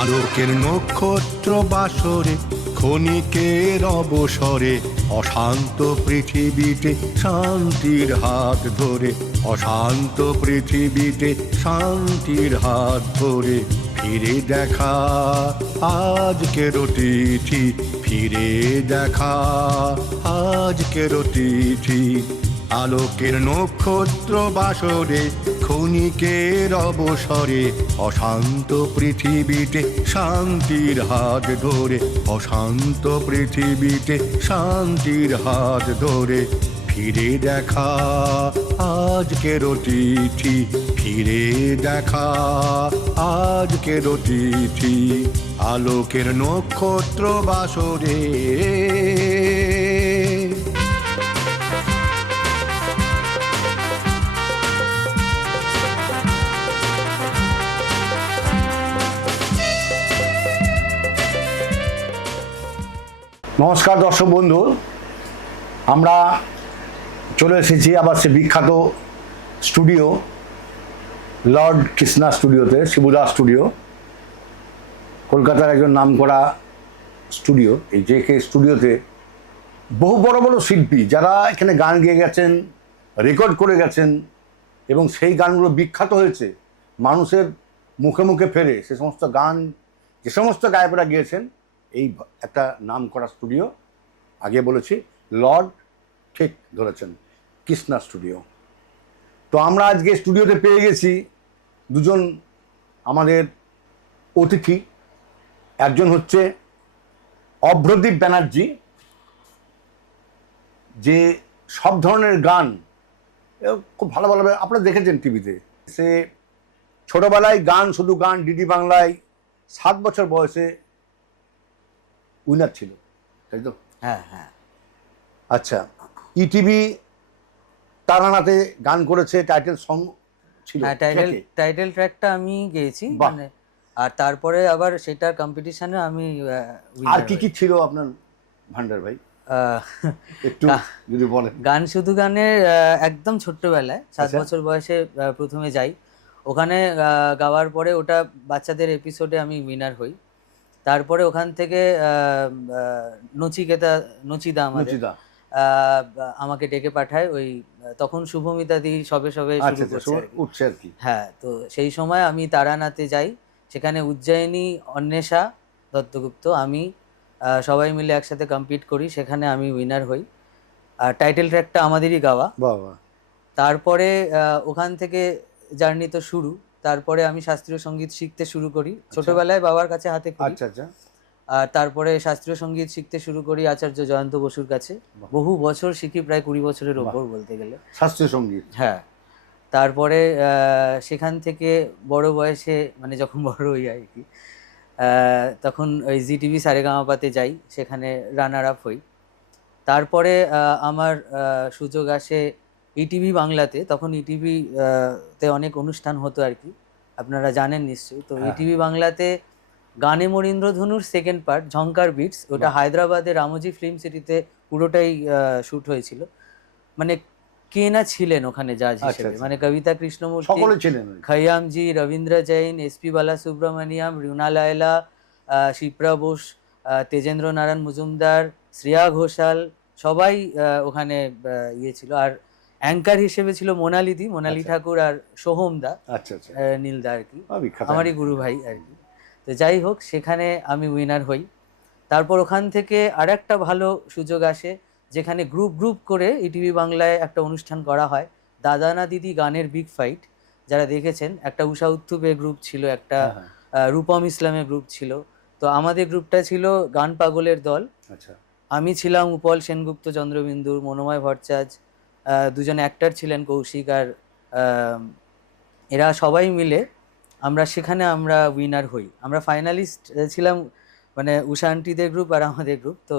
আলোকের নক্ষত্র বাসরে ক্ষণিকের অবসরে অশান্ত পৃথিবীতে শান্তির হাত ধরে, অশান্ত পৃথিবীতে শান্তির হাত ধরে ফিরে দেখা আজকের তিথি, ফিরে দেখা আজকের তিথি। আলোকের নক্ষত্র বাসরে ক্ষণিকের অবসরে অশান্ত পৃথিবীতে শান্তির হাত ধরে, অশান্ত পৃথিবীতে শান্তির হাত ধরে ফিরে দেখা আজকের তিথি, ফিরে দেখা আজকের তিথি। আলোকের নক্ষত্র বাসরে। নমস্কার দর্শক বন্ধু, আমরা চলে এসেছি আবার সে বিখ্যাত স্টুডিও লর্ড কৃষ্ণা স্টুডিওতে, শিবুদা স্টুডিও, কলকাতার একজন নামকরা স্টুডিও। এই JK স্টুডিওতে বহু বড় বড় শিল্পী যারা এখানে গান গেয়ে গেছেন, রেকর্ড করে গেছেন এবং সেই গানগুলো বিখ্যাত হয়েছে, মানুষের মুখে মুখে ফেরে সে সমস্ত গান যে সমস্ত গায়করা গিয়েছেন, এই একটা নাম করা স্টুডিও। আগে বলেছি লর্ড, ঠিক ধরেছেন, কৃষ্ণা স্টুডিও। তো আমরা আজকে স্টুডিওতে পেয়ে গেছি দুজন আমাদের অতিথি। একজন হচ্ছে অভ্রদীপ ব্যানার্জি, যে সব ধরনের গান খুব ভালো ভালো আপনারা দেখেছেন টিভিতে। সে ছোটবেলায় গান, শুধু গান, ডিডি বাংলায় 7 বছর বয়সে উইনার ছিল, তাই তো? হ্যাঁ হ্যাঁ। আচ্ছা, ইটিভি তারানাতে গান করেছে, টাইটেল সং ছিল। হ্যাঁ, টাইটেল ট্র্যাকটা আমি গেয়েছি, মানে আর তারপরে আবার সেটার কম্পিটিশনে আমি আর কি কি ছিল আপনার ভান্ডার ভাই, একটু যদি বলেন। গান শুধু গানের একদম ছোট্টবেলায় 7 বছর বয়সে প্রথমে যাই, ওখানে গাওয়ার পরে ওটা বাচ্চাদের এপিসোডে আমি উইনার হই। তারপরে ওখান থেকে নচিদা আমাকে ডেকে পাঠায়। ওই তখন শুভমিতা দি সবে সবে উঠছে আর কি। হ্যাঁ, তো সেই সময় আমি তারানাতে যাই, সেখানে উজ্জয়িনী, অন্বেষা দত্তগুপ্ত, আমি সবাই মিলে একসাথে কম্পিট করি, সেখানে আমি উইনার হই। আর টাইটেল ট্র্যাকটা আমাদেরই গাওয়া। তারপরে ওখান থেকে জার্নি তো শুরু। তারপরে আমি শাস্ত্রীয় সঙ্গীত শিখতে শুরু করি ছোটবেলায়, বাবার কাছে হাতে খড়ি। আর তারপরে শাস্ত্রীয় সঙ্গীত শিখতে শুরু করি আচার্য জয়ন্ত বসুর কাছে। বহু বছর শিখি, প্রায় 20 বছরের ওপর বলতে গেলে শাস্ত্রীয় সঙ্গীত। হ্যাঁ, তারপরে সেখান থেকে বড় বয়সে, মানে যখন বড় হই আর কি, তখন ওই ZTV সারেগামাপাতে যাই, সেখানে রানার আপ হই। তারপরে আমার সুযোগ আসে ইটিভি বাংলাতে। তখন ইটিভি তে অনেক অনুষ্ঠান হতো আর কি, আপনারা জানেন নিশ্চয়ই। তো ইটিভি বাংলাতে গানে মরীন্দ্রধনুর সেকেন্ড পার্ট ঝঙ্কার বিটস, ওটা হায়দ্রাবাদের রামোজি ফিল্ম সিটিতে পুরোটাই শ্যুট হয়েছিল। মানে কে না ছিলেন ওখানে জাজ হিসেবে, মানে কবিতা কৃষ্ণমূর্তি, খৈয়ামজি, রবীন্দ্র জৈন, SP বালাসুব্রমণিয়াম, রুনা লায়লা, শিপ্রা বোস, তেজেন্দ্র নারায়ণ মজুমদার, শ্রেয়া ঘোষাল, সবাই ওখানে ইয়ে ছিল। আর অ্যাঙ্কার হিসেবে ছিল মোনালি ঠাকুর আর সোহমদা, নীলদা আর কি, আমারই গুরু ভাই আর কি। তো যাই হোক, সেখানে আমি উইনার হই। তারপর ওখান থেকে আর একটা ভালো সুযোগ আসে, যেখানে গ্রুপ করে ইটিভি বাংলায় একটা অনুষ্ঠান করা হয়, দাদা না দিদি গানের বিগ ফাইট। যারা দেখেছেন, একটা উষা উত্থুপে গ্রুপ ছিল, একটা রূপম ইসলামের গ্রুপ ছিল। তো আমাদের গ্রুপটা ছিল গান পাগলের দল। আমি ছিলাম উপল সেনগুপ্ত চন্দ্রবিন্দুর, মনোময় ভট্টাচার্য, দুজন অ্যাক্টর ছিলেন কৌশিক, আর এরা সবাই মিলে সেখানে আমরা উইনার হই। আমরা ফাইনালিস্ট ছিলাম, মানে উষা আন্টিদের গ্রুপ আর আমাদের গ্রুপ। তো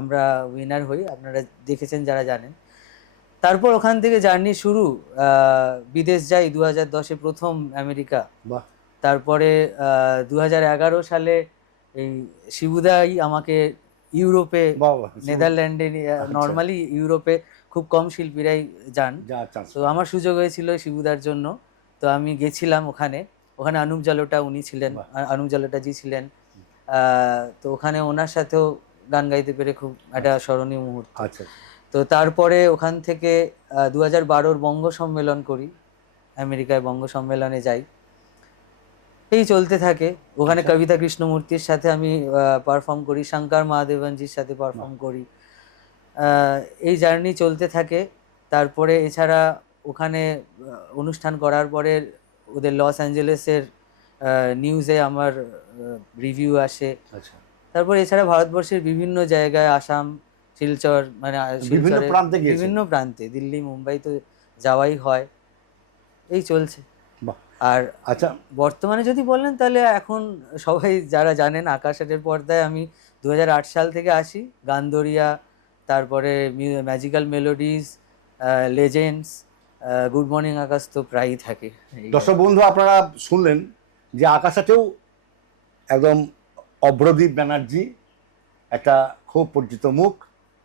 আমরা উইনার হই, আপনারা দেখেছেন যারা জানেন। তারপর ওখান থেকে জার্নি শুরু, বিদেশ যাই 2010-এ প্রথম আমেরিকা। তারপরে 2011 সালে এই শিবুদাই আমাকে ইউরোপে, নেদারল্যান্ডে, নর্মালি ইউরোপে খুব কম শিল্পীরাই যান, তো আমার সুযোগ হয়েছিল শিবুদার জন্য। তো আমি গেছিলাম ওখানে, ওখানে অনুপ জালোটা উনি ছিলেন, বাহ। অনুপ জালোটা জি ছিলেন। তো ওখানে ওনার সাথেও গান গাইতে পেরে খুব একটা স্মরণীয় মুহূর্ত। আচ্ছা আচ্ছা। তো তারপরে ওখান থেকে 2012 বঙ্গ সম্মেলন করি, আমেরিকায় বঙ্গ সম্মেলনে যাই। এই চলতে থাকে। ওখানে আচ্ছা। কবিতা কৃষ্ণমূর্তির সাথে আমি পারফর্ম করি, শঙ্কর মহাদেবনজির সাথে পারফর্ম করি। এই জার্নি চলতে থাকে। তারপরে এছাড়া ওখানে অনুষ্ঠান করার পরে ওদের লস অ্যাঞ্জেলেসের নিউজে আমার রিভিউ আসে। আচ্ছা। তারপরে এছাড়া ভারতবর্ষের বিভিন্ন জায়গায়, আসাম, শিলচর, মানে বিভিন্ন শিলচরে প্রান্তে গিয়েছেন। বিভিন্ন প্রান্তে, দিল্লি, মুম্বাই তো যাওয়াই হয়। এই চলছে। বাহ। আর আচ্ছা। বর্তমানে যদি বলেন তাহলে এখন সবাই যারা জানেন আকাশ আটের পর্দায় আমি 2008 সাল থেকে আসি। গানদরিয়া, তারপরে magical melodies, legends, good morning Akash তো প্রায়ই থাকে। দর্শক বন্ধু, আপনারা শুনলেন যে আকাশাতেও একদম অভ্রদীপ ব্যানার্জি, একটা খুব পরিচিত মুখ,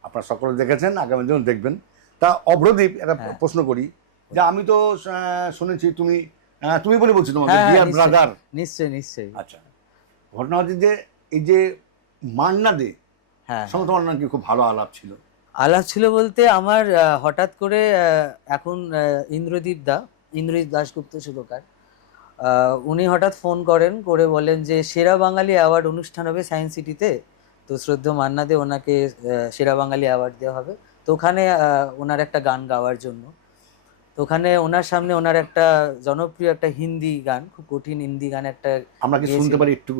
আপনারা সকলে দেখেছেন, আগামী দিন দেখবেন। তা অভ্রদীপ, একটা হ্যাঁ। প্রশ্ন করি, যে আমি তো শুনেছি তুমি তুমি বলে বলছি তোমাকে হ্যাঁ, ডিয়ার নিশ্চয়ই, ব্রাদার। নিশ্চয়ই নিশ্চয়ই। আচ্ছা, ঘটনা হচ্ছে যে এই যে মান্না দে হ্যাঁ, সঙ্গে তোমার নাকি খুব ভালো আলাপ ছিল। আলাপ ছিল বলতে আমার হঠাৎ করে এখন ইন্দ্রদীপ দাশগুপ্ত সুরকার, উনি হঠাৎ ফোন করেন, করে বলেন যে সেরা বাঙালি অ্যাওয়ার্ড অনুষ্ঠান হবে সায়েন্স সিটিতে, তো শ্রদ্ধেয় মান্না দে, ওনাকে সেরা বাঙালি অ্যাওয়ার্ড দেওয়া হবে। তো ওখানে ওনার একটা গান গাওয়ার জন্য, তো ওখানে ওনার সামনে ওনার একটা জনপ্রিয় একটা হিন্দি গান, খুব কঠিন হিন্দি গান একটা আমরা কি শুনতে গেয়েছিল। পারি একটু?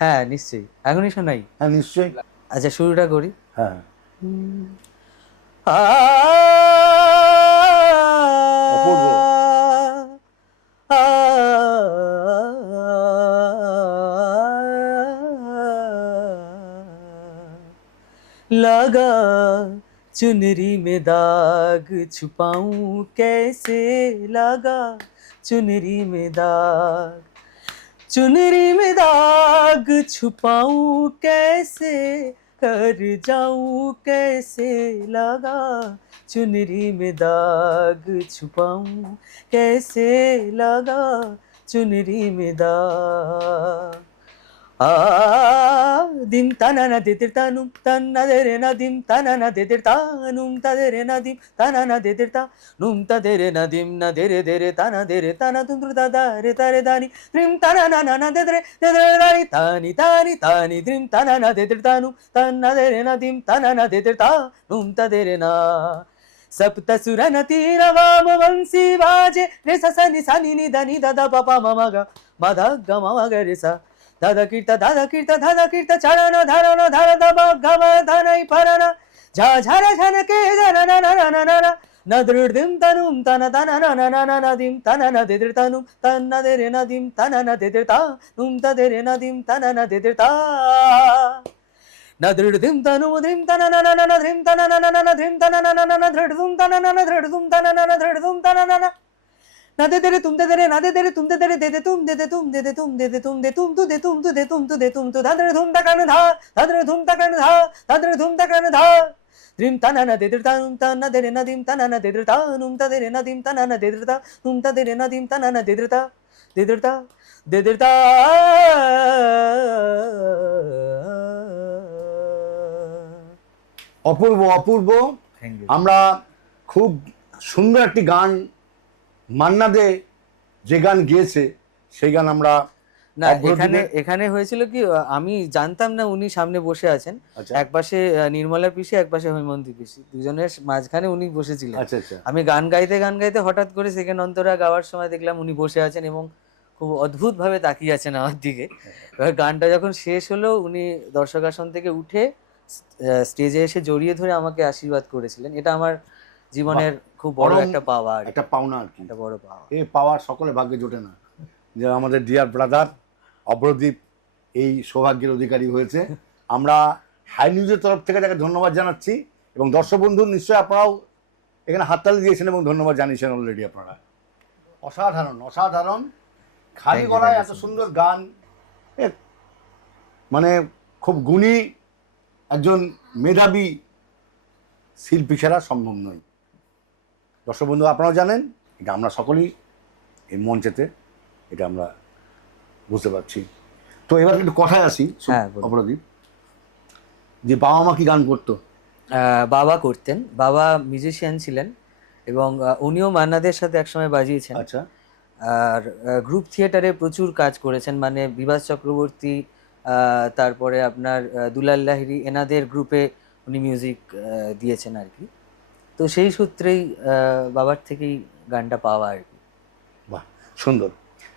হ্যাঁ নিশ্চয়ই, এখনই শোনাই। হ্যাঁ নিশ্চয়ই। আচ্ছা, শুরুটা করি। হ্যাঁ। অপূর্ব। लगा चुनरी में दाग छुपाऊं कैसे, लगा चुनरी में दाग, चुनरी में दाग छुपाऊं कैसे, कर जाऊं कैसे, लगा चुनरी में दाग छुपाऊं कैसे, लगा चुनरी में दाग। दिम तनना देतिर तानुम तन्ना देरे ना दिम तनना देतिर तानुम तदेरे ना दिम तनना देतिर ता नुम तदेरे ना दिम ना देरे देरे ताना तुम दा दारे तारे दानी द्रिम तनना ना ना देरे देरे दानी तानी तानी तानी द्रिम तनना देतिर तानुम तन्ना देरे ना दिम तनना देतिर ता नुम तदेरे ना सप्तसुर न तीर वाम वंशी बाजे रे सा नि सा नि दा दा पापा मामा गा मा धा गा मामा गा रे सा दादा कीर्ता चरण धरण धर दब गम धनई परन झा झर झन के जन न न न न न दृढ़ तनुम तन तन न न न न दिम तन न दे तनुम तन न दे रे न दिम तन न दे ता नुम त दे रे न दिम तन न दे ता न दृढ़ तनु धिम तन न न न धिम तन न न न धिम तन न न न दृढ़ तन न न दृढ़ तन न न दृढ़ तन न न ना दे तेरे तुम दे तेरे ना दे तेरे तुम दे तेरे दे दे तुम दे दे तुम दे दे तुम दे दे तुम दे तुम तू दे तुम तू दे तुम तू दे तुम तू दादरे धूम तकन धा दादरे धूम तकन धा दादरे धूम तकन धा द्रिम तना ना दे देता नुम तना दे रे ना दिम तना ना दे देता नुम ता दे रे ना दिम तना ना दे देता नुम ता दे रे ना दिम तना ना दे देता दे देता दे देता। অপূর্ব অপূর্ব। আমরা খুব সুন্দর একটি গান, মান্না দে যে গান গেয়েছে সেই গান আমরা না, এখানে হয়েছিল কি, আমি জানতাম না উনি সামনে বসে আছেন। আচ্ছা। এক পাশে নির্মলা পিসি, এক পাশে হৈমন্তী পিসি, দুজনের মাঝখানে উনি বসেছিলেন। আচ্ছা আচ্ছা। আমি গান গাইতে হঠাৎ করে সেকেন্ড অন্তরা গাওয়ার সময় দেখলাম উনি বসে আছেন এবং খুব অদ্ভুত ভাবে তাকিয়ে আছেন আমার দিকে। এবার গানটা যখন শেষ হলো, উনি দর্শক আসন থেকে উঠে স্টেজে এসে জড়িয়ে ধরে আমাকে আশীর্বাদ করেছিলেন। এটা আমার জীবনের খুব বড় একটা পাওয়া, একটা পাওনা আর কি, একটা বড় পাওয়া। এই পাওয়ার সকলে ভাগ্যে জোটে না, যে আমাদের ডিয়ার ব্রাদার অভ্রদীপ এই সৌভাগ্যের অধিকারী হয়েছে। আমরা হাই নিউজের তরফ থেকে তাকে ধন্যবাদ জানাচ্ছি, এবং দর্শক বন্ধু নিশ্চয়ই আপনারাও এখানে হাততালি দিয়েছেন এবং ধন্যবাদ জানিয়েছেন অলরেডি আপনারা। অসাধারণ অসাধারণ, খালি গলায় এত সুন্দর গান, মানে খুব গুণী একজন মেধাবী শিল্পী ছাড়া সম্ভব নয়। দর্শক বন্ধু আপনারাও জানেন, এটা আমরা সকলেই এই মঞ্চেতে এটা আমরা বুঝতে পারছি। তো এবার একটু কথায় আসি, হ্যাঁ, বলুন। অপরাধী, যে বাবা মা কি গান করতো? বাবা করতেন, বাবা মিউজিশিয়ান ছিলেন এবং উনিও মান্নাদের সাথে একসময় বাজিয়েছেন। আচ্ছা, আর গ্রুপ থিয়েটারে প্রচুর কাজ করেছেন, মানে বিভাস চক্রবর্তী, তারপরে আপনার দুলাল লাহিড়ী, এনাদের গ্রুপে উনি মিউজিক দিয়েছেন আর কি। তো সেই সূত্রেই বাবার থেকেই গানটা পাওয়া আর কি। বাহ, সুন্দর।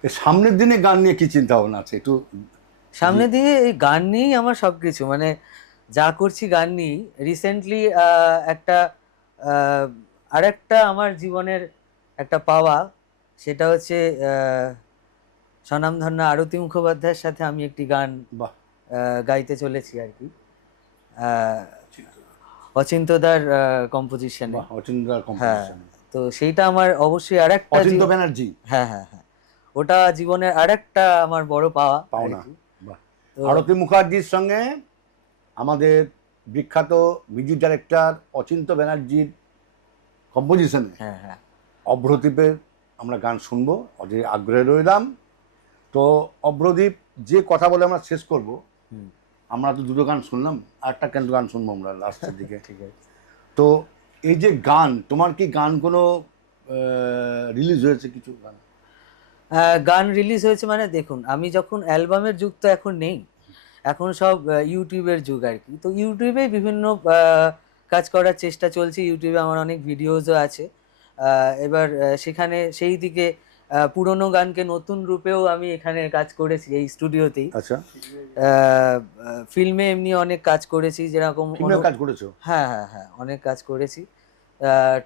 এর সামনের দিনে গান নিয়ে কি চিন্তা ভাবনা আছে একটু? সামনে দিয়ে এই গান নিয়েই আমার সব কিছু, মানে যা করছি গান নিয়েই। রিসেন্টলি একটা আহ, আরেকটা আমার জীবনের একটা পাওয়া, সেটা হচ্ছে স্বনামধন্য আরতি মুখোপাধ্যায়ের সাথে আমি একটি গান বাহ, গাইতে চলেছি আর কি, অচিন্ত্যদার কম্পোজিশনে। বাহ, অচিন্তার হ্যাঁ, কম্পোজিশন। তো সেইটা আমার অবশ্যই আরেকটা অচিন্ত ব্যানার্জি, হ্যাঁ হ্যাঁ হ্যাঁ, ওটা জীবনের আরেকটা আমার বড় পাওয়া আর পাওনা। কি। বাহ, তো আরতি মুখার্জির সঙ্গে আমাদের বিখ্যাত মিউজিক ডাইরেক্টর অচিন্ত ব্যানার্জির কম্পোজিশনে হ্যাঁ হ্যাঁ, অভ্রদীপের আমরা গান শুনবো, অধীর আগ্রহে রইলাম। তো অভ্রদীপ, যে কথা বলে আমরা শেষ করব, হুম, আমরা তো দুটো গান শুনলাম, আরেকটা কেন গান শুনবো আমরা লাস্টের দিকে। ঠিক আছে। তো এই যে গান, তোমার কি গান কোনো রিলিজ হয়েছে কিছু গান? গান রিলিজ হয়েছে মানে দেখুন, আমি যখন অ্যালবামের যুগ তো এখন নেই, এখন সব ইউটিউবের যুগ আর কি। তো ইউটিউবে বিভিন্ন কাজ করার চেষ্টা চলছে, ইউটিউবে আমার অনেক ভিডিওসও আছে। এবার সেখানে সেই দিকে পুরনো গানকে নতুন রূপেও আমি এখানে কাজ করেছি এই স্টুডিওতেই। আচ্ছা, ফিল্মে এমনি অনেক কাজ করেছি, যেরকম ফিল্মেও কাজ করেছো? হ্যাঁ হ্যাঁ হ্যাঁ, অনেক কাজ করেছি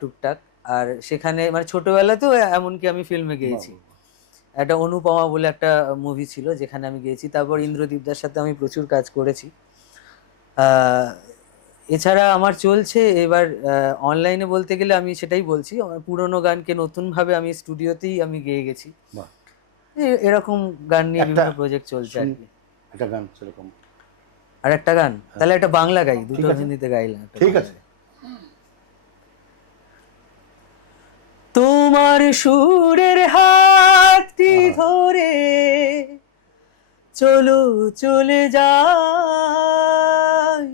টুকটাক। আর সেখানে মানে ছোটবেলাতেও এমনকি আমি ফিল্মে গিয়েছি। একটা অনুপমা বলে একটা মুভি ছিল যেখানে আমি গিয়েছি। তারপর ইন্দ্রদীপদার সাথে আমি প্রচুর কাজ করেছি। আহ, এছাড়া আমার চলছে এবার অনলাইনে, বলতে গেলে আমি সেটাই বলছি, আমার পুরোনো গানকে নতুনভাবে আমি স্টুডিওতেই আমি গেয়ে গেছি। বাহ, এরকম গান নিয়ে একটা বিভিন্ন প্রজেক্ট চলছে আর কি। একটা গান সেরকম। আর একটা গান, তাহলে একটা বাংলা গাই, দুটো ঠিক আছে। হিন্দিতে গাইলাম, একটা ঠিক বাংলা আছে। গাই। তোমার সুরের হাতটি ধরে চলো চলে যাই,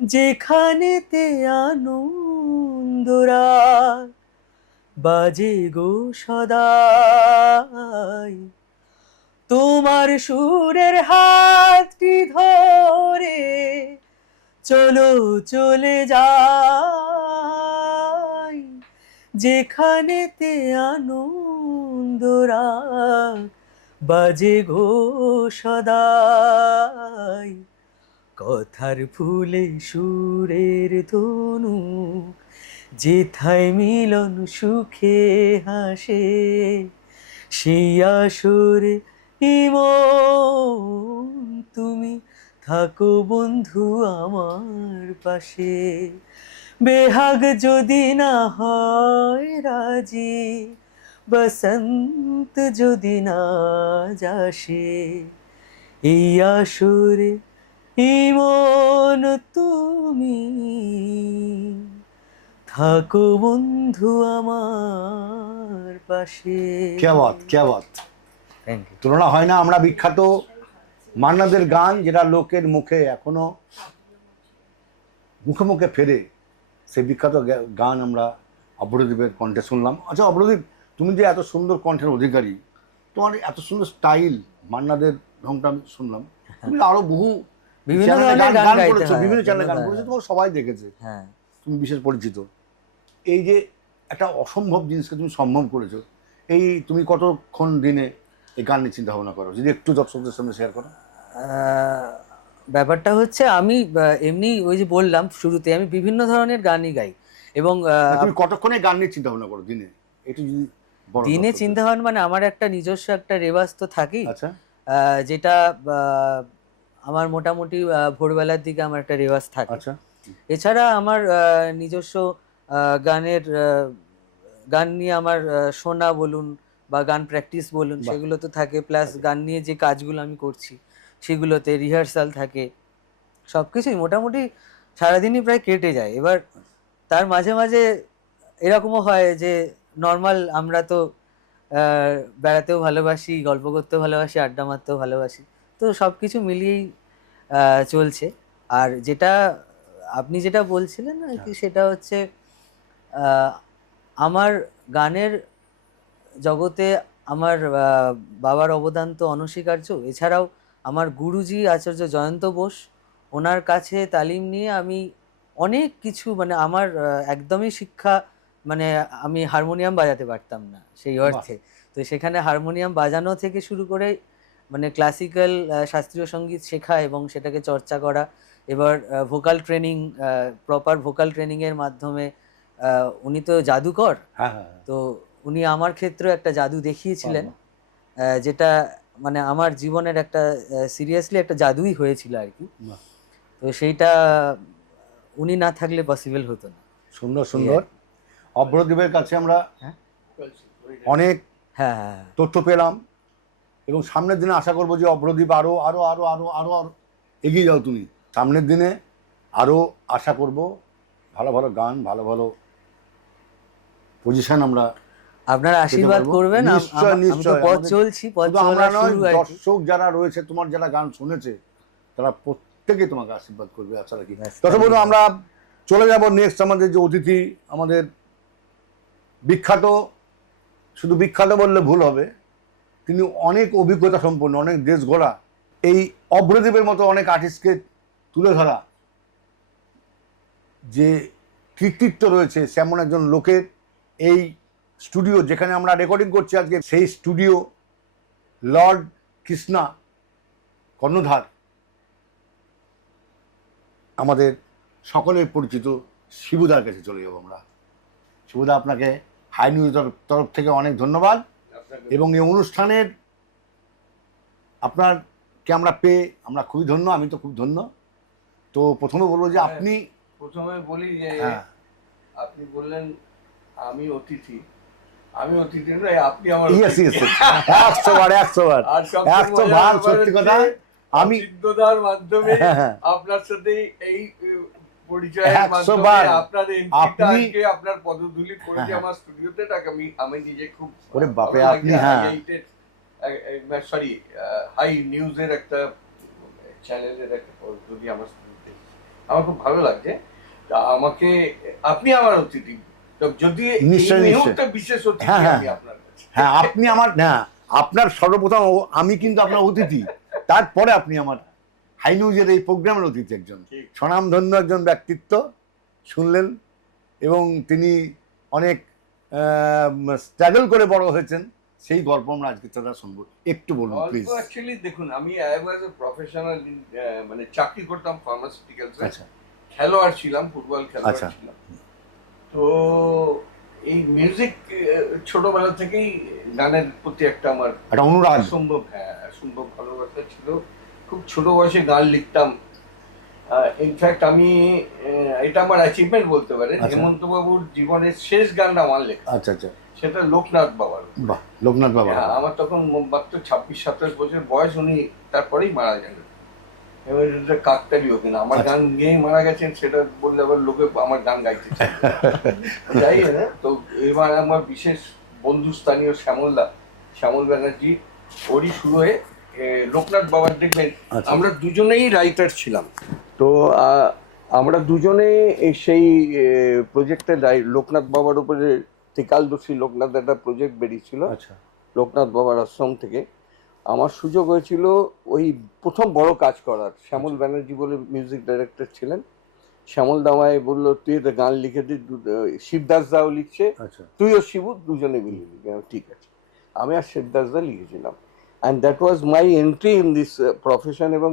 যেখানেতে আনন্দরা বাজে গো সদাই। তোমার সুরের হাতটি ধরে চলো চলে যাই, যেখানেতে আনন্দরা বাজে গো সদাই। কথার ফুলে সুরের ধনু, যেথায় মিলন সুখে হাসে, সেই আসরে ইমন তুমি থাকো বন্ধু আমার পাশে। বেহাগ যদি না হয় রাজি, বসন্ত যদি না যাসে, এই আসরে ইমন তুমি থাকো বন্ধু আমার পাশে। কে বাত, কে বাত। Thank you. তুলনা হয় না। আমরা বিখ্যাত মান্নাদের গান, যেটা লোকের মুখে এখনো মুখে মুখে ফেরে, সেই বিখ্যাত গান আমরা অভ্রদীপের কণ্ঠে শুনলাম। আচ্ছা অভ্রদীপ, তুমি যে এত সুন্দর কণ্ঠের অধিকারী, তোমার এত সুন্দর স্টাইল, মান্নাদের ঢংটা আমি শুনলাম, তুমি আরো বহু বিভিন্ন চ্যানেলে ধরনের গান গান গাইতে করেছো, হয়, বিভিন্ন চ্যানেলে গান বিভিন্ন করেছো, ধরনের। তোমার সবাই দেখেছে, হ্যাঁ, তুমি বিশেষ পরিচিত। এই যে একটা অসম্ভব জিনিসকে তুমি সম্ভব করেছো, এই তুমি কতক্ষণ দিনে এই গান নিয়ে চিন্তা ভাবনা করো, যদি একটু দর্শকদের সামনে শেয়ার করো। ব্যাপারটা হচ্ছে আমি এমনি ওই যে বললাম শুরুতে, আমি বিভিন্ন ধরনের গানই গাই এবং তুমি কতক্ষণে গান নিয়ে চিন্তা ভাবনা করো দিনে, একটু যদি বড় দিনে দর্শকদের। চিন্তা ভাবনা মানে আমার একটা নিজস্ব একটা রেওয়াজ তো থাকেই। আচ্ছা, যেটা আমার মোটামুটি ভোরবেলার দিকে আমার একটা রেওয়াজ থাকে। আচ্ছা, এছাড়া আমার নিজস্ব গানের গান নিয়ে আমার শোনা বলুন বা গান প্র্যাকটিস বলুন, বাহ। সেগুলো তো থাকে। প্লাস গান নিয়ে যে কাজগুলো আমি করছি সেগুলোতে রিহার্সাল থাকে, সব কিছুই মোটামুটি সারাদিনই প্রায় কেটে যায়। এবার তার মাঝে মাঝে এরকমও হয় যে নর্মাল আমরা তো বেড়াতেও ভালোবাসি, গল্প করতেও ভালোবাসি, আড্ডা মারতেও ভালোবাসি। তো সব কিছু মিলিয়েই চলছে। আর যেটা আপনি যেটা বলছিলেন আর কি, সেটা হচ্ছে আহ, আমার গানের জগতে আমার বাবার অবদান তো অনস্বীকার্য। এছাড়াও আমার গুরুজি আচার্য জয়ন্ত বোস, ওনার কাছে তালিম নিয়ে আমি অনেক কিছু, মানে আমার একদমই শিক্ষা, মানে আমি হারমোনিয়াম বাজাতে পারতাম না সেই অর্থে। তো সেখানে হারমোনিয়াম বাজানো থেকে শুরু করে মানে ক্লাসিক্যাল শাস্ত্রীয় সঙ্গীত শেখা এবং সেটাকে চর্চা করা, এবার ভোকাল ট্রেনিং, প্রপার ভোকাল ট্রেনিংয়ের মাধ্যমে উনি তো জাদুকর। হ্যাঁ হ্যাঁ হ্যাঁ। তো উনি আমার ক্ষেত্রেও একটা জাদু দেখিয়েছিলেন, বাহ, যেটা মানে আমার জীবনের একটা সিরিয়াসলি একটা জাদুই হয়েছিল আর কি। বাহ। তো সেইটা উনি না থাকলে পসিবল হতো না। সুন্দর সুন্দর। অভ্রদীপের কাছে আমরা হ্যাঁ অনেক হ্যাঁ হ্যাঁ তথ্য পেলাম এবং সামনের দিনে আশা করবো যে অভ্রদীপ আরো আরো আরো আরো আরো আরো এগিয়ে যাও তুমি। সামনের দিনে আরো আশা করব ভালো ভালো গান, ভালো ভালো পজিশন আমরা আপনারা আশীর্বাদ পারবো। করবেন। নিশ্চয়, আমি তো নিশ্চয়। পথ আমাদের- চলছি, পথ শুধু আমরা চলার নয়, শুরু আর কি। দর্শক যারা রয়েছে, তোমার যারা গান শুনেছে, তারা প্রত্যেকেই তোমাকে আশীর্বাদ করবে। আশা রাখি। ব্যাস, দর্শক বন্ধু, তাই। আমরা চলে যাব নেক্সট। আমাদের যে অতিথি, আমাদের বিখ্যাত, শুধু বিখ্যাত বললে ভুল হবে, তিনি অনেক অভিজ্ঞতা সম্পন্ন, অনেক দেশ ঘোরা, এই অভ্রদীপের মতো অনেক আর্টিস্টকে তুলে ধরা যে কৃতিত্ব রয়েছে সেমন একজন লোকের এই স্টুডিও যেখানে আমরা রেকর্ডিং করছি আজকে, সেই স্টুডিও লর্ড কৃষ্ণা কর্ণধার, আমাদের সকলের পরিচিত শিবুদার কাছে চলে যাব আমরা। শিবুদা, আপনাকে হাই নিউজের তরফ থেকে অনেক ধন্যবাদ এবং এই অনুষ্ঠানের আপনারকে আমরা পেয়ে আমরা খুবই ধন্য। আমি তো খুব ধন্য। তো প্রথমে বলবো যে আপনি প্রথমে বলি যে হ্যাঁ আপনি বললেন আমি অতিথি, আমি অতিথি নই, আপনি আমার ইয়েস অতিথি। ইয়েস 100 বার 100 বার আর সবচেয়ে 100 মজার বার ব্যাপার সত্যি কথা। হচ্ছে আমি সিদ্ধদার মাধ্যমে হ্যাঁ। আপনার সাথে এই পরিচয়ের 100 মাধ্যমে বার। আপনার এন্ট্রিটা আপনি- আজকে আপনার পদধূলি পড়েছে হ্যাঁ। আমার স্টুডিওতে, তাকে আমি নিজে খুব ওরে বাপরে, আপনি হ্যাঁ সরি হাই নিউজের একটা চ্যানেলের একটা পদধূলি আমার স্টুডিওতে, আমার খুব ভালো লাগছে। তা আমাকে আপনি আমার অতিথি, তো যদি এই নিশ্চয়ই, নিশ্চয়ই। মুহূর্তে বিশেষ অতিথি হ্যাঁ, হ্যাঁ। আমি আপনার কাছে। হ্যাঁ আপনি আমার, হ্যাঁ আপনার সর্বপ্রথম আমি কিন্তু আপনার অতিথি, তারপরে আপনি আমার হাই নিউজের এই প্রোগ্রামের অতিথি, একজন ঠিক। স্বনামধন্য একজন ব্যক্তিত্ব শুনলেন এবং তিনি অনেক স্ট্রাগল করে বড় হয়েছেন, সেই গল্প আমরা আজকে তারা শুনবো। একটু বলুন প্লিজ। অ্যাকচুয়ালি দেখুন, আমি অ্যাজ এ প্রফেশনাল মানে চাকরি করতাম ফার্মাসিউটিক্যালসে, আচ্ছা খেলোয়াড় ছিলাম, ফুটবল খেলোয়াড় আচ্ছা। ছিলাম। তো এই মিউজিক ছোটবেলা থেকেই গানের প্রতি একটা আমার একটা অনুরাগ। অসম্ভব ভালোবাসা ছিল। খুব ছোট বয়সে গান লিখতাম। ইনফ্যাক্ট আমি এটা আমার অ্যাচিভমেন্ট বলতে পারেন। আচ্ছা। হেমন্ত বাবুর জীবনের শেষ গানটা আমার লেখা, আচ্ছা আচ্ছা, সেটা লোকনাথ বাবার। বাহ, লোকনাথ বাবা। হ্যাঁ, আমার তখন মাত্র 26-27 বছর বয়স, উনি তারপরেই মারা গেলেন। এবার এটা কাকতালীয় কিনা, আমার আচ্ছা। গান গেয়ে মারা গেছেন সেটা বললে আবার লোকে আমার গান গাইতে চায়। যাই না, তো এবার আমার বিশেষ বন্ধু স্থানীয় শ্যামল ব্যানার্জি, ওরই শুরু হয়ে লোকনাথ বাবার দেখবেন আচ্ছা। আমরা দুজনেই রাইটার ছিলাম। তো আমরা দুজনে সেই প্রজেক্টে লোকনাথ বাবার উপরে ত্রিকালদর্শী লোকনাথ একটা প্রজেক্ট বেরিয়েছিল আচ্ছা লোকনাথ বাবার আশ্রম থেকে। আমার সুযোগ হয়েছিল ওই প্রথম বড় কাজ করার। শ্যামল ব্যানার্জি বলে মিউজিক ডাইরেক্টর ছিলেন। শ্যামল দামায় বললো তুই একটা গান লিখে দিই, শিবদাস দাও লিখছে, আচ্ছা তুইও শিবু দুজনে মিলে লিখবি। ঠিক আছে, আমি আর শিবদাস দা লিখেছিলাম। And that was my entry in this profession. এবং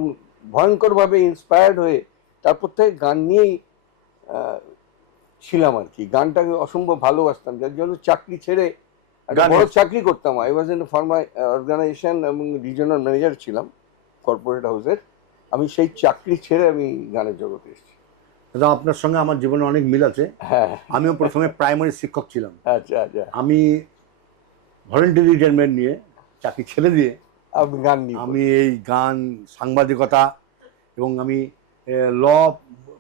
ভয়ঙ্করভাবে ইন্সপায়ার্ড হয়ে তারপর থেকে গান নিয়েই ছিলাম আর কি। গানটাকে অসম্ভব ভালোবাসতাম, যার জন্য চাকরি ছেড়ে একটা বড় চাকরি করতাম। I was in pharma organization এবং রিজনাল ম্যানেজার ছিলাম কর্পোরেট হাউসের। আমি সেই চাকরি ছেড়ে আমি গানের জগতে এসেছি। দাদা, আপনার সঙ্গে আমার জীবনে অনেক মিল আছে। হ্যাঁ, আমিও প্রথমে প্রাইমারি শিক্ষক ছিলাম। আচ্ছা আচ্ছা। আমি ভলেন্টারি রিটায়ারমেন্ট নিয়ে চাকরি ছেড়ে দিয়ে আপনি গান নিয়ে আমি এই গান, সাংবাদিকতা এবং আমি ল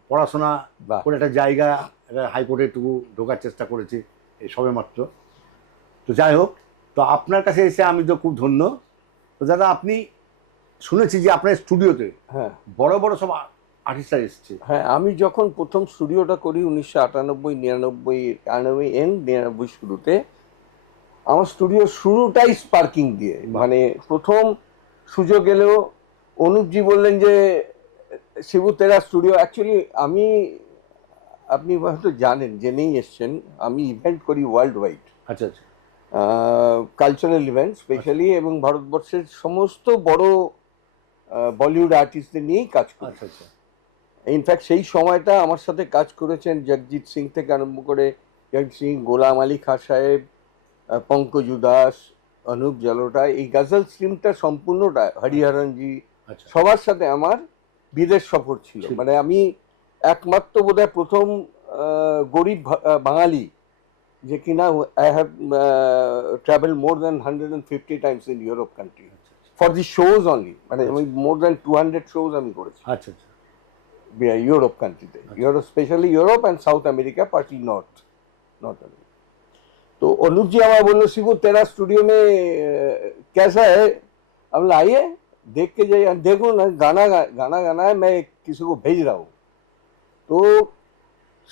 পড়াশোনা বাহ। করে একটা জায়গা, একটা হাইকোর্টে একটু ঢোকার চেষ্টা করেছি এই সবে মাত্র। তো যাই হোক, তো আপনার কাছে এসে আমি তো খুব ধন্য। তো দাদা আপনি শুনেছি যে আপনার স্টুডিওতে হ্যাঁ বড় বড় সব আর্টিস্টরা এসছে। হ্যাঁ, আমি যখন প্রথম স্টুডিওটা করি 1998, 99 এন্ড 99 শুরুতে, আমার স্টুডিও শুরুটাই স্পার্কিং দিয়ে। মানে প্রথম সুযোগ এলেও অনুপজি বললেন যে শিবু তেরা স্টুডিও। অ্যাকচুয়ালি আপনি হয়তো জানেন, জেনেই এসছেন, আমি ইভেন্ট করি ওয়ার্ল্ড ওয়াইড, আচ্ছা আচ্ছা কালচারাল ইভেন্ট স্পেশালি, এবং ভারতবর্ষের সমস্ত বড় বলিউড আর্টিস্টদের নিয়েই কাজ করি। আচ্ছা আচ্ছা ইনফ্যাক্ট সেই সময়টা আমার সাথে কাজ করেছেন জগজিৎ সিং থেকে আরম্ভ করে, জগজিৎ সিং, গোলাম আলী খাঁ সাহেব, পঙ্কজ উদাস, অনুপ জালোটা, এই গজল স্ট্রিমটা সম্পূর্ণটা, হরিহরনজি, আচ্ছা সবার সাথে আমার বিদেশ সফর ছিল। মানে আমি একমাত্র বোধহয় প্রথম গরিব বাঙালি যে কিনা I have travel more than 150 Times in Europe country for the shows only. মানে আমি মোর দ্যান 200 শোজ আমি করেছি আচ্ছা আচ্ছা यूरोप कंट्री थे, Europe specially Europe and south America, partly north America. तो अनुप जी हमारा बोलो शिबू तेरा स्टूडियो में कैसा है, हम आइए देख के जाइए, देखो ना गाना है, मैं किसी को भेज रहा हूँ। তো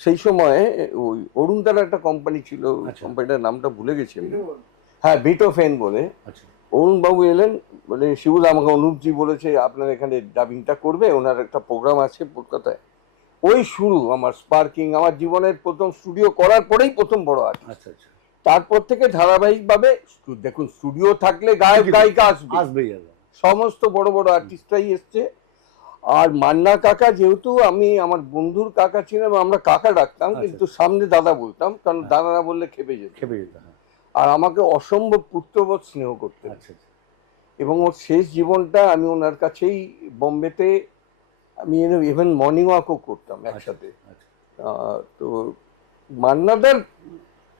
সেই সময় ওই অরুণদার একটা কোম্পানি ছিল, কোম্পানিটার নামটা ভুলে গেছি আমি, হ্যাঁ বিটোফেন বলে। আচ্ছা অরুণবাবু এলেন, বলে শিবুদা আমাকে অনুপজি বলেছে আপনার এখানে ডাবিংটা করবে, ওনার একটা প্রোগ্রাম আছে কলকাতায়। ওই শুরু আমার স্পার্কিং, আমার জীবনের প্রথম স্টুডিও করার পরেই প্রথম বড় আর্টিস্ট। আচ্ছা আচ্ছা তারপর থেকে ধারাবাহিকভাবে দেখুন স্টুডিও থাকলে গায়ক গায়িকা আসবে, আসবেই দাদা। সমস্ত বড় বড় আর্টিস্টরাই এসছে। আর মান্না কাকা, যেহেতু আমি আমার বন্ধুর কাকা ছিলাম, আমরা কাকা ডাকতাম, কিন্তু সামনে দাদা বলতাম, কারণ দাদা না বললে খেপে যেত। আর আমাকে অসম্ভব পুত্রবোধ স্নেহ করতেন। আচ্ছা আচ্ছা এবং ওর শেষ জীবনটা আমি ওনার কাছেই বোম্বেতে, আমি ইভেন মর্নিং ওয়াকও করতাম একসাথে। তো মান্নাদার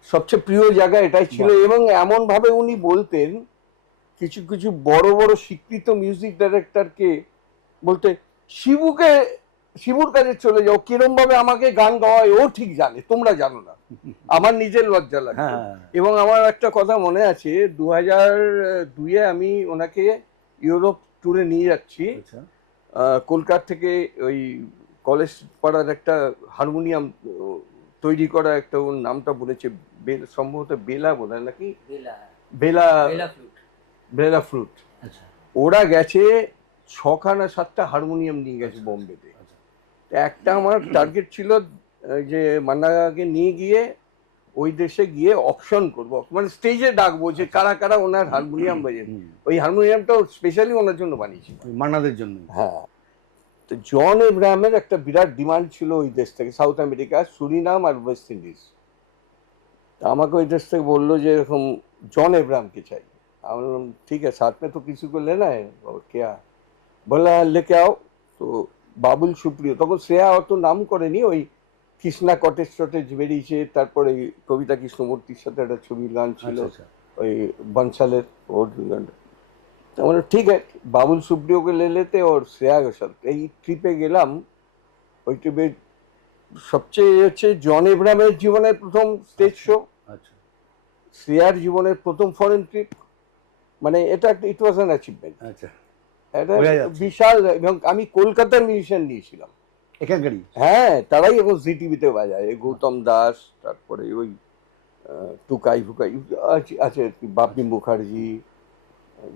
সবচেয়ে প্রিয় জায়গা এটাই ছিল। এবং এমন ভাবে উনি বলতেন, কিছু কিছু বড় বড় স্বীকৃত মিউজিক ডাইরেক্টরকে বলতে, শিবুর কাছে চলে যাও, কিরম ভাবে আমাকে গান গাওয়ায় ও ঠিক জানে, তোমরা জানো না। আমার নিজের লজ্জা লাগে। এবং আমার একটা কথা মনে আছে, 2002-এ আমি ওনাকে ইউরোপ ট্যুরে নিয়ে যাচ্ছি, কলকাতা থেকে ওই কলেজ পাড়ার একটা হারমোনিয়াম তৈরি করা একটা, ওর নামটা বলেছে সম্ভবত বেলা বোধ হয় নাকি, বেলা ফ্লুট। ওরা গেছে 6 না 7টা হারমোনিয়াম নিয়ে গেছে বোম্বেতে। একটা আমার টার্গেট ছিল যে মান্নাকে নিয়ে গিয়ে ওই দেশে গিয়ে অকশন করবো, মানে স্টেজে ডাকবো যে কারা কারা ওনার হারমোনিয়াম বাজে। ওই হারমোনিয়ামটা স্পেশালি ওনার জন্য বানিয়েছি, মান্নাদের জন্য। হ্যাঁ। তো জন এব্রাহামের একটা বিরাট ডিমান্ড ছিল ওই দেশ থেকে, সাউথ আমেরিকা, সুরিনাম আর ওয়েস্ট ইন্ডিজ। আমাকে ওই দেশ থেকে বললো যে এরকম জন এব্রাহামকে চাই। আমি বললাম ঠিক আছে, সাথ में तो किसी को लेना है और क्या, বললা লেকে আও। তো বাবুল সুপ্রিয়, তখন শ্রেয়া অত নাম করেনি, ওই কৃষ্ণা কটেজ টটেজ বেরিয়েছে, তারপরে কবিতা কৃষ্ণমূর্তির সাথে একটা ছবির গান ছিল, ওই বনসালের, ওর গানটা। মানে ঠিক আছে, বাবুল সুপ্রিয়কে ले लेते और শ্রেয়া ঘোষাল। এই ট্রিপে গেলাম। ওই ট্রিপে সবচেয়ে হচ্ছে জন এব্রাহামের জীবনের প্রথম স্টেজ শো, শ্রেয়ার জীবনের প্রথম ফরেন ট্রিপ। মানে এটা ইট ওয়াজ অ্যান অ্যাচিভমেন্ট। এটা বিশাল। এবং আমি কলকাতার মিউজিশিয়ান নিয়েছিলাম এখানকারই, হ্যাঁ, তারাই এখন জি টিভিতে বাজায়, গৌতম দাস, তারপরে ওই টুকাই ফুকাই আছে, বাপি মুখার্জি,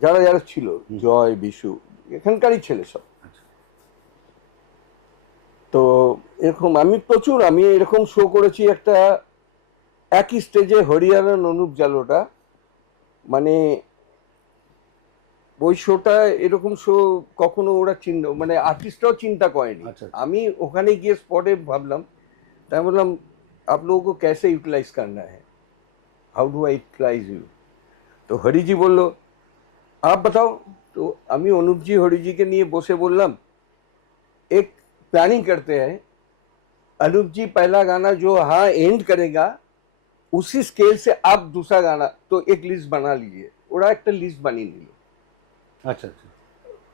যারা যারা ছিল, জয় বিশু, এখানকারই ছেলে সব। তো এরকম আমি এরকম শো করেছি একটা, একই স্টেজে হরিহরন, অনুপ জালোটা। মানে ওই শোটা, এরকম শো কখনো ওরা মানে আর্টিস্টরাও চিন্তা করেনি। আমি ওখানে গিয়ে স্পটে ভাবলাম, তাই বললাম आप लोगों को कैसे यूटिलाइज करना है, how do I utilize you. তো হরিজি বলল आप बताओ। तो আমি অনুপজি হরিজিকে নিয়ে বসে বললাম एक प्लानिंग करते हैं, अनुप जी पहला गाना जो हाँ एंड करेगा उसी स्केल से आप दूसरा गाना, तो एक लिस्ट बना लीजिए। ওরা একটা লিস্ট বানিয়ে নিল। আচ্ছা আচ্ছা,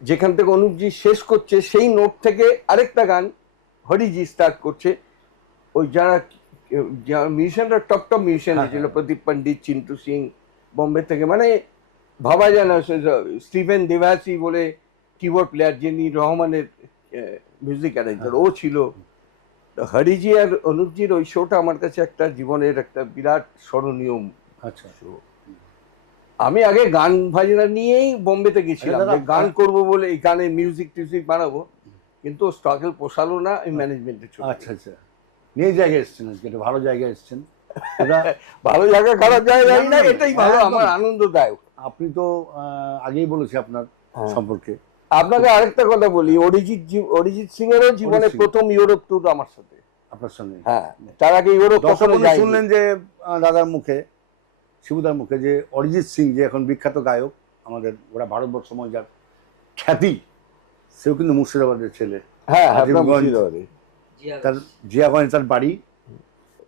যেখান থেকে অনুপজি শেষ করছে সেই নোট থেকে আরেকটা গান হরিজি স্টার্ট করছে। ওই যারা মিউজিশিয়ানরা টপ মিউজিশিয়ান ছিল, প্রদীপ পণ্ডিত, চিন্টু সিং, বোম্বে থেকে, মানে ভাবা যায় না। স্টিফেন দেভাসি বলে কিবোর্ড প্লেয়ার, যিনি রহমানের মিউজিক অ্যারেঞ্জার, ও ছিল। হরিজি আর অনুপজির ওই শোটা আমার কাছে একটা জীবনের একটা বিরাট স্মরণীয় আচ্ছা শো। আমি আগে গান বাজনা নিয়েই বোম্বেতে গেছিলাম, আচ্ছা, যে দাদা, গান করব বলে, এই গানে মিউজিক টিউজিক বানাবো, কিন্তু স্ট্রাগল পোষালো না, এই ম্যানেজমেন্টে চলে আচ্ছা আচ্ছা নিয়ে জায়গায় এসছেন, আজকে একটা ভালো জায়গায় এসছেন। এটা ভালো জায়গা খারাপ জায়গা জানি না, না, না, এটাই ভালো, একদম। আমার আনন্দদায়ক। আপনি তো আগেই বলেছি আপনার হ্যাঁ। সম্পর্কে। আপনাকে আরেকটা কথা বলি, অরিজিৎ সিং এরও জীবনে সিং। প্রথম ইউরোপ ট্যুর আমার সাথে। আপনার সঙ্গে হ্যাঁ, তার আগে ইউরোপ দর্শক কখনো বন্ধু যায়নি। শুনলেন যে দাদার মুখে, শিবুদার মুখে, যে অরিজিৎ সিং যে এখন বিখ্যাত গায়ক আমাদের, ওরা ভারতবর্ষময় যার খ্যাতি, সেও কিন্তু মুর্শিদাবাদের ছেলে। হ্যাঁ, আজিমগঞ্জ, মুর্শিদাবাদে। তার জিয়াগঞ্জ তার বাড়ি।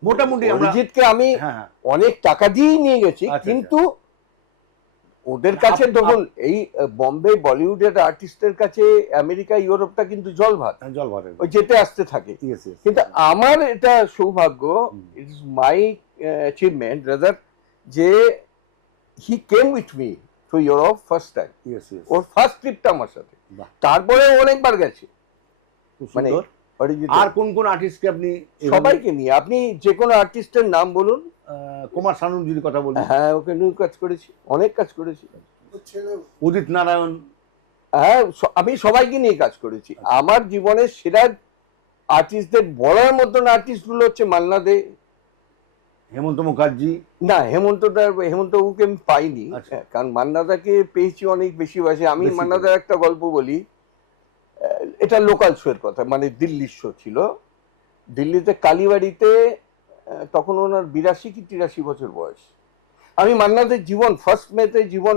মোটামুটি আমরা, অরিজিৎকে আমি হ্যাঁ হ্যাঁ অনেক টাকা দিয়েই নিয়ে গেছি, আচ্ছা, কিন্তু ওদের কাছে তখন এই বম্বে বলিউডের আর্টিস্টের কাছে আমেরিকা ইউরোপটা কিন্তু জল ভাত, জল ভরে। ওই যেতে আসতে থাকে। Yes, yes. কিন্তু আমার এটা সৌভাগ্য, it is my achievement rather, যে he came with me to Europe first time. Yes, yes. ওর ফার্স্ট ট্রিপটা আমার সাথে, বাহ, তারপরে অনেকবার গেছে। খুব মানে সুন্দর। অরিজিৎ আর কোন কোন আর্টিস্টকে আপনি এভাবে- সবাইকে নিয়ে, আপনি যে কোনো আর্টিস্টের নাম বলুন। কুমার শানুর যদি কথা বলি, হ্যাঁ, ওকে নিয়ে কাজ করেছি, অনেক কাজ করেছি। উদিত নারায়ণ, হ্যাঁ, আমি সবাইকে নিয়ে কাজ করেছি। আমার জীবনের সেরা আর্টিস্টদের বলার মতন আর্টিস্টগুলো হচ্ছে মান্না দে। হেমন্ত মুখার্জি। না, হেমন্তবাবুকে আমি পাইনি, আচ্ছা। কারণ মান্নাদাকে পেয়েছি অনেক বেশি বয়সে। আমি বেশি মান্নাদার একটা গল্প বলি, এটা লোকাল শোয়ের কথা, মানে দিল্লির শো ছিল। দিল্লিতে কালীবাড়িতে, তখন ওনার 82 কি 83 বছর বয়স। আমি মান্নাদের জীবন ফার্স্ট মেতে জীবন,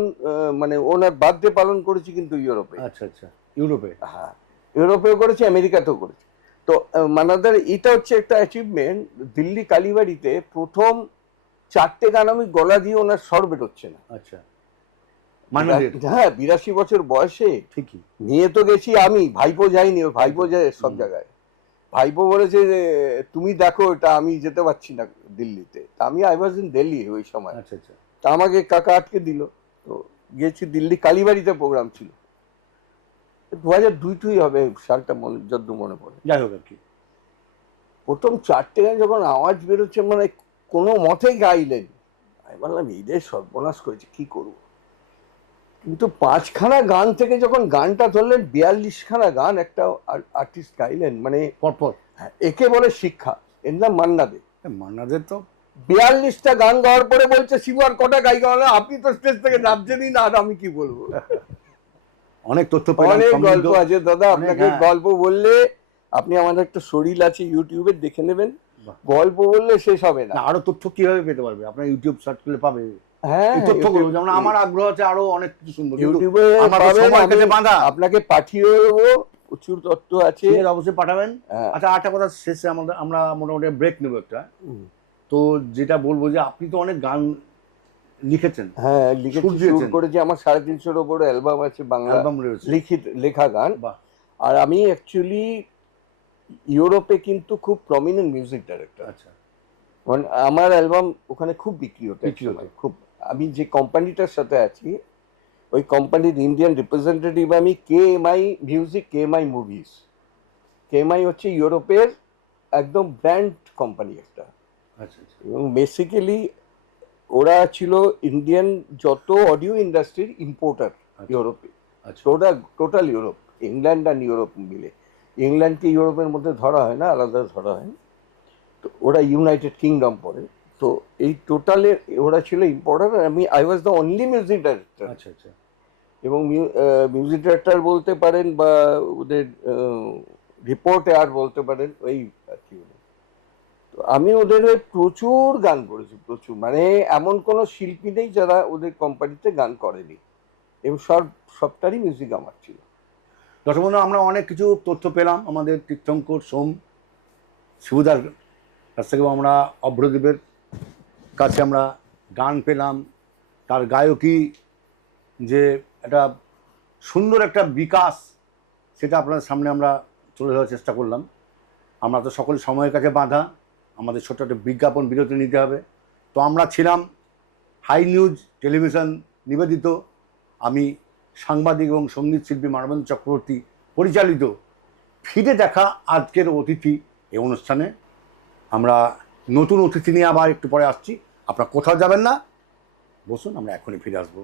মানে ওনার বার্থডে পালন করেছি কিন্তু ইউরোপে। আচ্ছা আচ্ছা, ইউরোপে। হ্যাঁ, ইউরোপেও করেছি, আমেরিকাতেও করেছি। তো মান্নাদের এটা হচ্ছে একটা অ্যাচিভমেন্ট, দিল্লি কালীবাড়িতে প্রথম 4টে গান আমি গলা দিয়ে, ওনার স্বর বেরোচ্ছে না। আচ্ছা, মান্নাদের। হ্যাঁ, 82 বছর বয়সে ঠিকই। নিয়ে তো গেছি আমি, ভাইপো যাইনি, ওর ভাইপো যায় সব জায়গায়। ভাইপো বলেছে যে তুমি দেখো এটা, আমি যেতে পারছি না দিল্লিতে। তা আমি আই ওয়াজ ইন দিল্লি ওই সময়। আচ্ছা আচ্ছা, তা আমাকে কাকা আটকে দিল। তো গেছি দিল্লি কালীবাড়িতে, প্রোগ্রাম ছিল 2002 হবে সালটা, যদ্দূর মনে পড়ে। যাই হোক আর কি। প্রথম 4টে গান যখন আওয়াজ বেরোচ্ছে, মানে কোনো মতেই গাইলেন, আমি বললাম এদের সর্বনাশ করেছে, কি করব। কিন্তু 5খানা গান থেকে যখন গানটা ধরলেন, 42খানা গান একটা আর্টিস্ট গাইলেন, মানে পরপর। একে বলে শিক্ষা। এর নাম মান্না দে। মান্নাদের তো 42টা গান গাওয়ার পরে বলছে, শিবু আর কটা গাই গাওয়া, আপনি তো স্টেজ থেকে নামছেনই না, আর আমি কি বলবো। অনেক তথ্য পেলাম, অনেক সমৃদ্ধ। গল্প আছে দাদা, অনেক, আপনাকে হ্যাঁ। গল্প বললে, আপনি আমাদের একটা শরীর আছে ইউটিউবে, দেখে নেবেন। বাহ। গল্প বললে শেষ হবে না। না, আরো তথ্য কিভাবে পেতে পারবে? আপনার ইউটিউব সার্চ করলে পাবে হ্যাঁ, এই তথ্যগুলো। যেমন আমার আগ্রহ আছে আরো অনেক কিছু শুনবো, কিন্তু ইউটিউবে আমার তো পাবেন, সময়ের কাছে বাঁধা। আপনাকে পাঠিয়ে দেবো, প্রচুর তথ্য আছে। এর অবশ্যই পাঠাবেন। হ্যাঁ। আচ্ছা, আরেকটা কথা শেষে আমরা মোটামুটি ব্রেক নেব একটা। তো যেটা বলবো, যে আপনি তো অনেক গান লিখেছেন, হ্যাঁ, লিখেছি, সুর দিয়েছেন। শুরু করেছি। আমার 350-এর ওপরে অ্যালবাম আছে, বাংলা অ্যালবাম রয়েছে। লেখা গান। বাহ। আর আমি অ্যাকচুয়ালি ইউরোপে কিন্তু খুব প্রমিনেন্ট মিউজিক ডাইরেক্টর। আচ্ছা, মানে আমার অ্যালবাম ওখানে খুব বিক্রি হতো বিক্রি হতো। একসময়, খুব। আমি যে কোম্পানিটার সাথে আছি, ওই কোম্পানির ইন্ডিয়ান রিপ্রেজেন্টেটিভ আমি, KMI music, KMI movies. KMI হচ্ছে ইউরোপের একদম ব্র্যান্ড কোম্পানি একটা। আচ্ছা আচ্ছা, এবং বেসিক্যালি ওরা ছিল ইন্ডিয়ান যত অডিও ইন্ডাস্ট্রির ইম্পোর্টার ইউরোপে। আচ্ছা। টোটাল ইউরোপ, ইংল্যান্ড আর ইউরোপ মিলে। ইংল্যান্ডকে ইউরোপের মধ্যে ধরা হয় না, আলাদা ধরা হয়। তো ওরা ইউনাইটেড কিংডম পড়ে। তো এই টোটালে ওরা ছিল ইম্পোর্টার, আর I was the only music director. আচ্ছা আচ্ছা, এবং মিউজিক ডাইরেক্টর বলতে পারেন, বা ওদের রিপোর্টে আর বলতে পারেন, ওই আর কি। তো আমি ওদের হয়ে প্রচুর গান করেছি, প্রচুর। মানে এমন কোনো শিল্পী নেই যারা ওদের কোম্পানিতে গান করেনি, এবং সবটারই মিউজিক আমার ছিল। দর্শক বন্ধু, আমরা অনেক কিছু তথ্য পেলাম আমাদের তীর্থঙ্কর সোম শিবুদার কাছ থেকেও, আমরা অভ্রদেবের কাছে আমরা গান পেলাম, তার গায়কী যে একটা সুন্দর একটা বিকাশ, সেটা আপনাদের সামনে আমরা তুলে ধরার চেষ্টা করলাম। আমরা তো সকলে সময়ের কাছে বাঁধা, আমাদের ছোট্ট একটা বিজ্ঞাপন বিরতি নিতে হবে। তো আমরা ছিলাম হাই নিউজ টেলিভিশন নিবেদিত, আমি সাংবাদিক এবং সঙ্গীত শিল্পী মানবেন্দ্র চক্রবর্তী পরিচালিত ফিরে দেখা আজকের অতিথি এই অনুষ্ঠানে। আমরা নতুন অতিথি নিয়ে আবার একটু পরে আসছি, আপনারা কোথাও যাবেন না, বসুন, আমরা এখনই ফিরে আসবো।